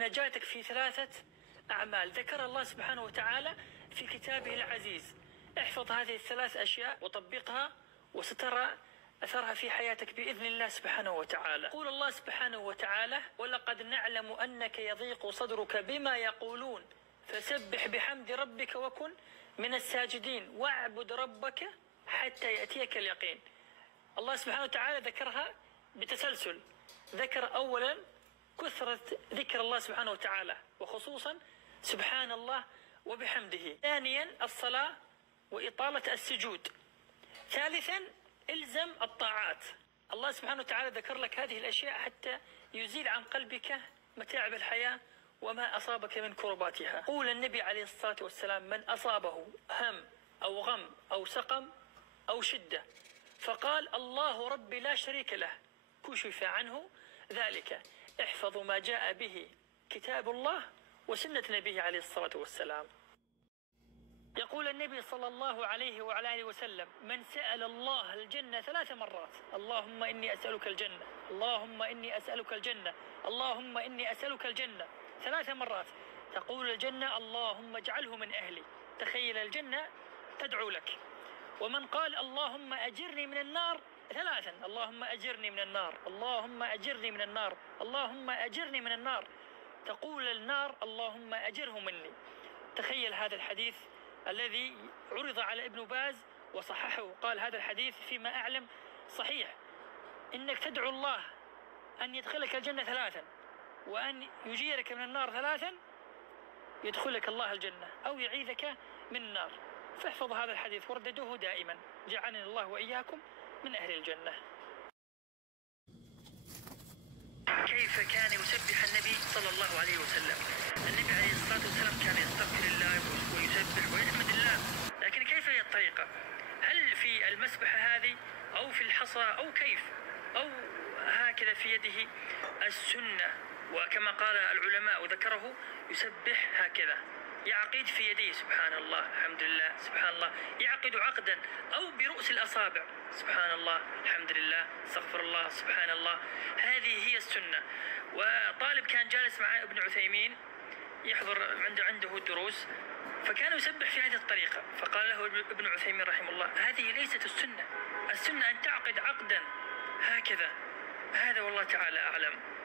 نجاتك في 3 أعمال ذكر الله سبحانه وتعالى في كتابه العزيز. احفظ هذه ال3 أشياء وطبقها وسترى أثرها في حياتك بإذن الله سبحانه وتعالى. يقول الله سبحانه وتعالى: ولقد نعلم أنك يضيق صدرك بما يقولون فسبح بحمد ربك وكن من الساجدين واعبد ربك حتى يأتيك اليقين. الله سبحانه وتعالى ذكرها بتسلسل. ذكر أولا كثرة ذكر الله سبحانه وتعالى وخصوصا سبحان الله وبحمده. ثانيا الصلاة وإطالة السجود. ثالثا الزم الطاعات. الله سبحانه وتعالى ذكر لك هذه الأشياء حتى يزيل عن قلبك متاعب الحياة وما أصابك من كرباتها. قول النبي عليه الصلاة والسلام: من أصابه هم أو غم أو سقم أو شدة فقال الله ربي لا شريك له كشف عنه ذلك. احفظوا ما جاء به كتاب الله وسنة نبيه عليه الصلاة والسلام. يقول النبي صلى الله عليه وعلى آله وسلم: من سأل الله الجنة 3 مرات: اللهم إني أسألك الجنة، اللهم إني أسألك الجنة، اللهم إني أسألك الجنة 3 مرات، تقول الجنة: اللهم اجعله من أهلي. تخيل الجنة تدعو لك. ومن قال: اللهم أجرني من النار 3: اللهم أجرني من النار، اللهم أجرني من النار، اللهم أجرني من النار، تقول النار: اللهم أجره مني. تخيل هذا الحديث الذي عرض على ابن باز وصححه، قال هذا الحديث فيما أعلم صحيح. إنك تدعو الله أن يدخلك الجنة 3 وأن يجيرك من النار 3 يدخلك الله الجنة أو يعيذك من النار. فاحفظ هذا الحديث ورددوه دائما. جعلني الله وإياكم من أهل الجنة. كيف كان يسبح النبي صلى الله عليه وسلم؟ النبي عليه الصلاة والسلام كان يستغفر الله ويسبح ويحمد الله، لكن كيف هي الطريقة؟ هل في المسبحة هذه أو في الحصى أو كيف؟ أو هكذا في يده السنة، وكما قال العلماء وذكره يسبح هكذا، يعقد في يديه سبحان الله الحمد لله سبحان الله، يعقد عقدا، أو برؤوس الأصابع سبحان الله الحمد لله استغفر الله سبحان الله. هذه هي السنة. وطالب كان جالس مع ابن عثيمين يحضر عنده الدروس، فكان يسبح في هذه الطريقة، فقال له ابن عثيمين رحمه الله: هذه ليست السنة، السنة أن تعقد عقدا هكذا. هذا والله تعالى أعلم.